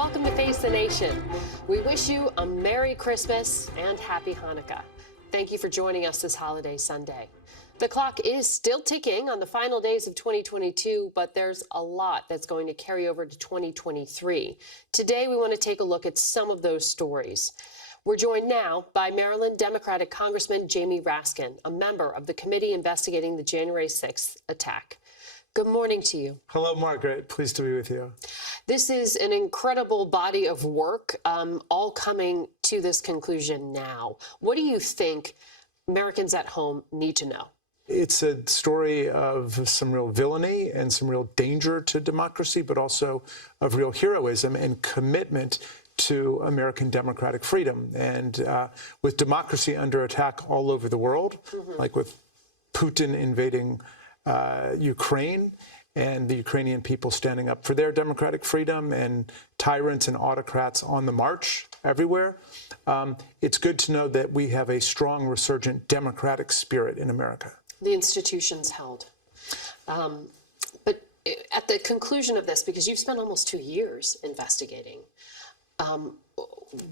Welcome to Face the Nation. We wish you a Merry Christmas and Happy Hanukkah. Thank you for joining us this holiday Sunday. The clock is still ticking on the final days of 2022, but there's a lot that's going to carry over to 2023. Today, we want to take a look at some of those stories. We're joined now by Maryland Democratic Congressman Jamie Raskin, a member of the committee investigating the January 6th attack. Good morning to you. Hello, Margaret. Pleased to be with you. This is an incredible body of work, all coming to this conclusion now. What do you think Americans at home need to know? It's a story of some real villainy and some real danger to democracy, but also of real heroism and commitment to American democratic freedom. And with democracy under attack all over the world, like with Putin invading Ukraine, and the Ukrainian people standing up for their democratic freedom, and tyrants and autocrats on the march everywhere, it's good to know that we have a strong, resurgent democratic spirit in America. The institutions held. But at the conclusion of this, because you've spent almost 2 years investigating,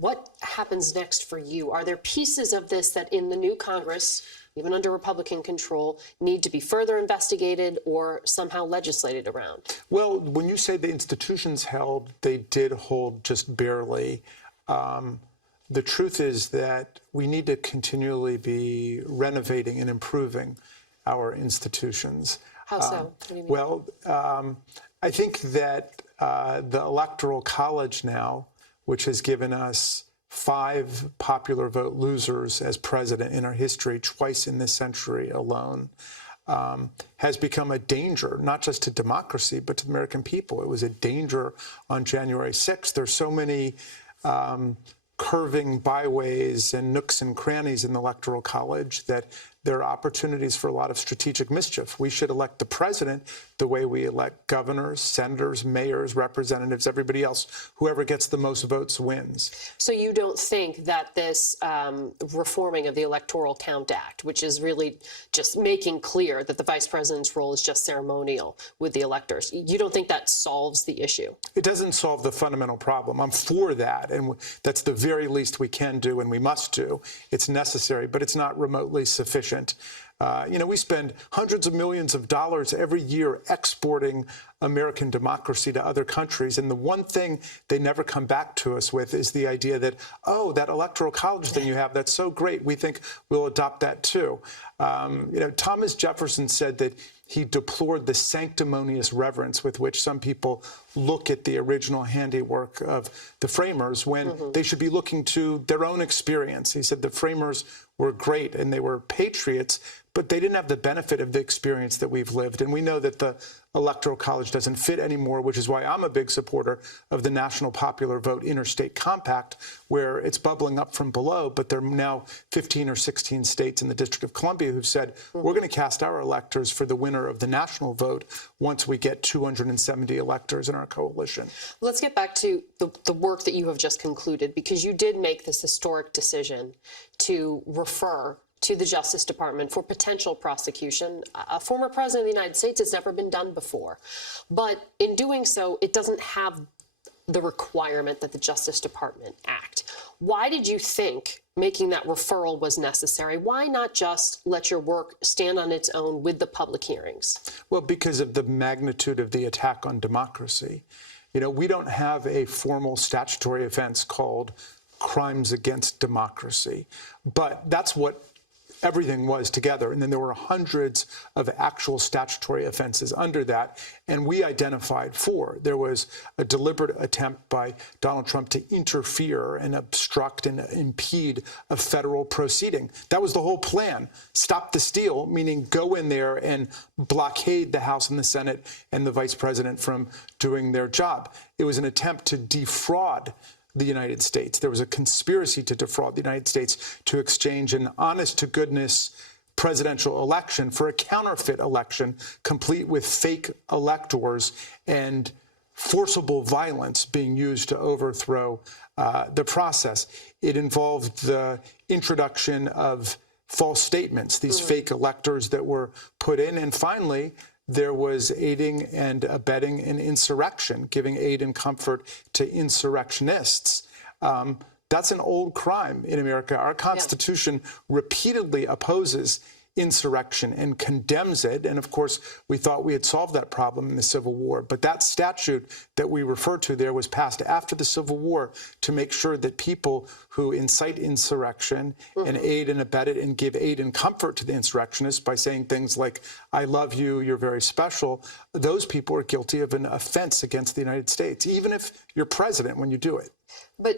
what happens next for you? Are there pieces of this that in the new Congress, even under Republican control, need to be further investigated or somehow legislated around? Well, when you say the institutions held, they did hold just barely. The truth is that we need to continually be renovating and improving our institutions. How so? What do you mean? Well, I think that the Electoral College now, which has given us 5 popular vote losers as president in our history, twice in this century alone, has become a danger, not just to democracy, but to the American people. It was a danger on January 6th. There's so many curving byways and nooks and crannies in the Electoral College that there are opportunities for a lot of strategic mischief. We should elect the president the way we elect governors, senators, mayors, representatives, everybody else. Whoever gets the most votes wins. So you don't think that this reforming of the Electoral Count Act, which is really just making clear that the vice president's role is just ceremonial with the electors, you don't think that solves the issue? It doesn't solve the fundamental problem. I'm for that, and that's the very least we can do and we must do. It's necessary, but it's not remotely sufficient. We spend hundreds of millions of dollars every year exporting American democracy to other countries. And the one thing they never come back to us with is the idea that, oh, that Electoral College thing you have, that's so great. We think we'll adopt that too. Thomas Jefferson said that he deplored the sanctimonious reverence with which some people look at the original handiwork of the framers when they should be looking to their own experience. He said the framers were great and they were patriots, but they didn't have the benefit of the experience that we've lived. And we know that the Electoral College doesn't fit anymore, which is why I'm a big supporter of the National Popular Vote Interstate Compact, where it's bubbling up from below, but there are now 15 or 16 states in the District of Columbia who've said, we're going to cast our electors for the winner of the national vote once we get 270 electors in our coalition. Let's get back to the work that you have just concluded, because you did make this historic decision to refer to the Justice Department for potential prosecution. A former president of the United States has never been done before. But in doing so, it doesn't have the requirement that the Justice Department act. Why did you think making that referral was necessary? Why not just let your work stand on its own with the public hearings? Well, because of the magnitude of the attack on democracy. We don't have a formal statutory offense called crimes against democracy, but that's what everything was together. And then there were hundreds of actual statutory offenses under that. And we identified 4. There was a deliberate attempt by Donald Trump to interfere and obstruct and impede a federal proceeding. That was the whole plan. Stop the steal, meaning go in there and blockade the House and the Senate and the vice president from doing their job. It was an attempt to defraud the United States. There was a conspiracy to defraud the United States to exchange an honest-to-goodness presidential election for a counterfeit election, complete with fake electors and forcible violence being used to overthrow the process. It involved the introduction of false statements, these fake electors that were put in, and finally, there was aiding and abetting an insurrection, giving aid and comfort to insurrectionists. That's an old crime in America. Our Constitution repeatedly opposes insurrection and condemns it. And of course, we thought we had solved that problem in the Civil War. But that statute that we refer to there was passed after the Civil War to make sure that people who incite insurrection and aid and abet it and give aid and comfort to the insurrectionists by saying things like, I love you, you're very special, those people are guilty of an offense against the United States, even if you're president when you do it. But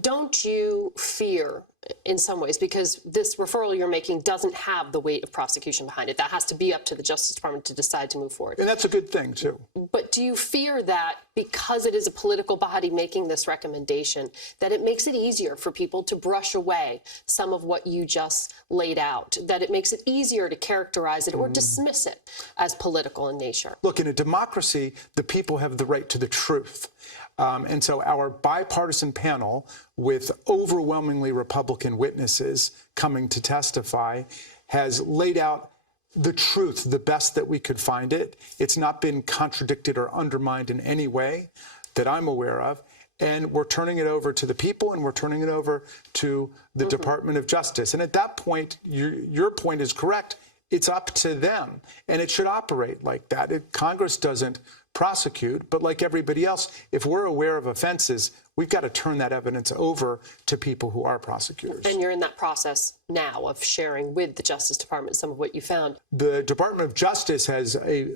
don't you fear, in some ways, because this referral you're making doesn't have the weight of prosecution behind it. That has to be up to the Justice Department to decide to move forward. And that's a good thing, too. But do you fear that because it is a political body making this recommendation, that it makes it easier for people to brush away some of what you just laid out, that it makes it easier to characterize it or dismiss it as political in nature? Look, in a democracy, the people have the right to the truth. And so our bipartisan panel, with overwhelmingly Republican witnesses coming to testify, has laid out the truth the best that we could find it. It's not been contradicted or undermined in any way that I'm aware of. And we're turning it over to the people, and we're turning it over to the Department of Justice. And at that point, your point is correct. It's up to them, and it should operate like that. Congress doesn't prosecute, but like everybody else, if we're aware of offenses, we've got to turn that evidence over to people who are prosecutors. And you're in that process now of sharing with the Justice Department some of what you found. The Department of Justice has a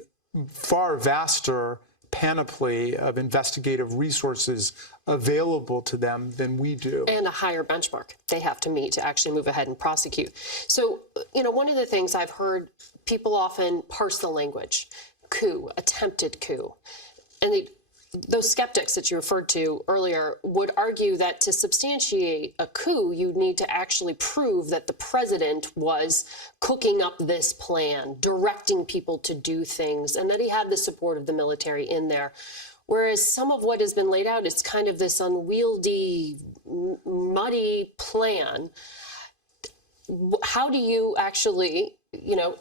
far vaster panoply of investigative resources available to them than we do. And a higher benchmark they have to meet to actually move ahead and prosecute. So, one of the things I've heard, people often parse the language. Coup, attempted coup. And those skeptics that you referred to earlier would argue that to substantiate a coup, you need to actually prove that the president was cooking up this plan, directing people to do things, and that he had the support of the military in there. Whereas some of what has been laid out is kind of this unwieldy, muddy plan. How do you actually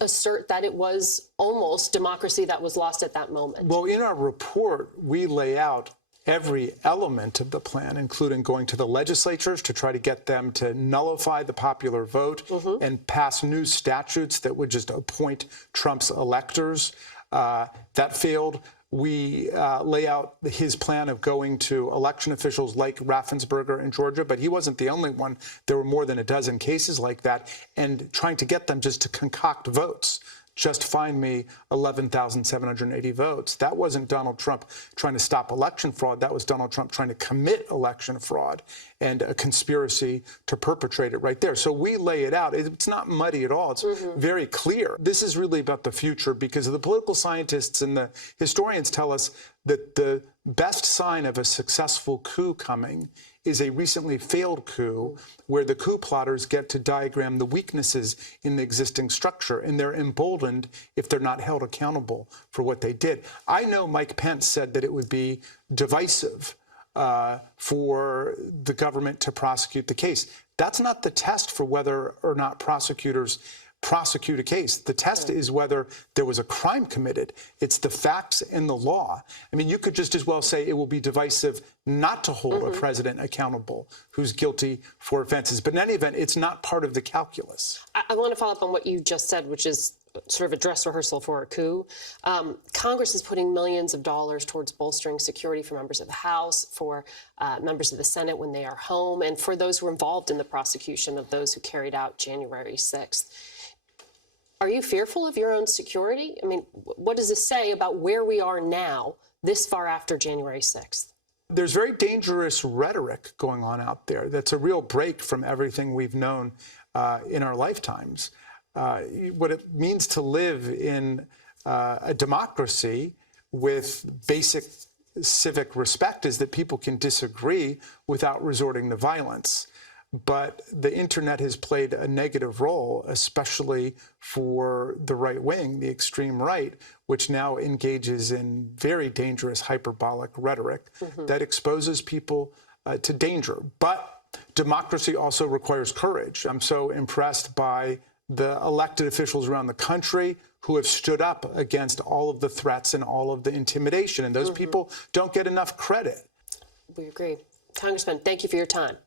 assert that it was almost democracy that was lost at that moment? Well, in our report, we lay out every element of the plan, including going to the legislatures to try to get them to nullify the popular vote and pass new statutes that would just appoint Trump's electors. That failed. We lay out his plan of going to election officials like Raffensperger in Georgia, but he wasn't the only one. There were more than a dozen cases like that, and trying to get them just to concoct votes. Just find me 11,780 votes. That wasn't Donald Trump trying to stop election fraud. That was Donald Trump trying to commit election fraud and a conspiracy to perpetrate it right there. So we lay it out. It's not muddy at all. It's very clear. This is really about the future, because the political scientists and the historians tell us that the best sign of a successful coup coming is a recently failed coup where the coup plotters get to diagram the weaknesses in the existing structure, and they're emboldened if they're not held accountable for what they did. I know Mike Pence said that it would be divisive for the government to prosecute the case. That's not the test for whether or not prosecutors prosecute a case. The test is whether there was a crime committed. It's the facts and the law. I mean, you could just as well say it will be divisive not to hold a president accountable who's guilty for offenses. But in any event, it's not part of the calculus. I want to follow up on what you just said, which is sort of a dress rehearsal for a coup. Congress is putting millions of dollars towards bolstering security for members of the House, for members of the Senate when they are home, and for those who are involved in the prosecution of those who carried out January 6th. Are you fearful of your own security? I mean, what does this say about where we are now, this far after January 6th? There's very dangerous rhetoric going on out there that's a real break from everything we've known in our lifetimes. What it means to live in a democracy with basic civic respect is that people can disagree without resorting to violence. But the internet has played a negative role, especially for the right wing, the extreme right, which now engages in very dangerous hyperbolic rhetoric that exposes people to danger. But democracy also requires courage. I'm so impressed by the elected officials around the country who have stood up against all of the threats and all of the intimidation. And those people don't get enough credit. We agree. Congressman, thank you for your time.